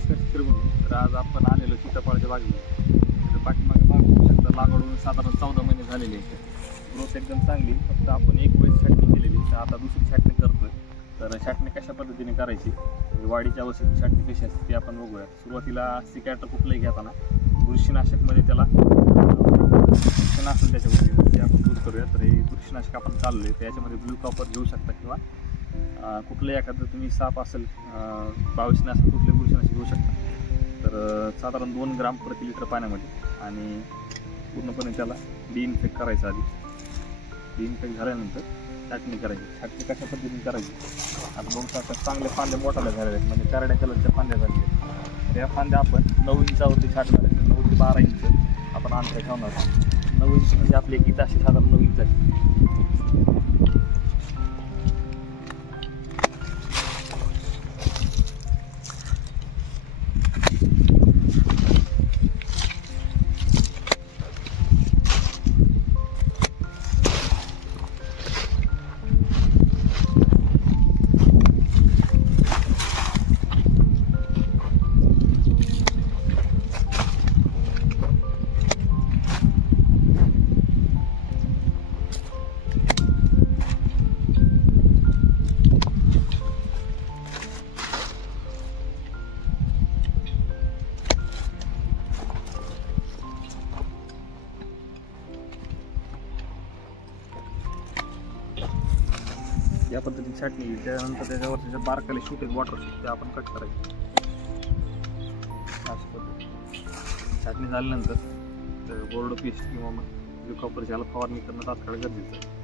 नमस्कार शेतकरी बंधू. तर आज आपण आलेलो सीताफळाच्या बागेमध्ये. तर पाठीमागे बघू शकता लागवडून साधारण 14 महिने झालेले आहेत. ग्रोथ एकदम चांगली. फक्त आपण एक वेळेस छाटणी केलेली, तर आता दुसरी छाटणी करतोय. तर छाटणी कशा पद्धतीने करायची, वाढीच्या अवस्थेची छाटणी कशी असते ते आपण बघूया. सुरुवातीला सिकॅटर कुठलंही घेताना बुरशीनाशकमध्ये त्याला बुरशीनाशक त्याच्यामध्ये ते आपण यूज करूया. तर हे बुरशीनाशक आपण चाललोय तर याच्यामध्ये ब्लू कॉपर घेऊ शकता किंवा कुठलंही एखादं तुम्ही साप असेल 22 असेल कुठले बुरशीनाशक घेऊ शकता. तर साधारण 2 ग्राम प्रति लिटर पाण्यामध्ये आणि पूर्णपणे त्याला डिइन्फेक्ट करायचं. आधी डिइन्फेक्ट झाल्यानंतर छाटणी करायची. छाटणी कशा पद्धतीने करायची, आता बघू शकता चांगले फांदे मोठाले झालेले आहेत, म्हणजे करड्या कलरच्या फांद्या झालेल्या आहेत. त्या फांद्या आपण 9 इंचावरती छाटणार आहेत. 9 ते 12 इंच आपण अंतर ठेवणार आहोत. 9 इंच म्हणजे आपली गीत अशी साधारण 9 इंचाची. या पद्धतीने छाटणी केली. त्यानंतर त्याच्यावर त्याच्या बारकाले शूट आहेत, वॉटर शूट, ते आपण कट करायचे. अशा पद्धतीने छाटणी झाल्यानंतर बोर्ड पेस्ट किंवा मग कॉपर याला फवारणी करणं तात्काळ गरजेचं आहे.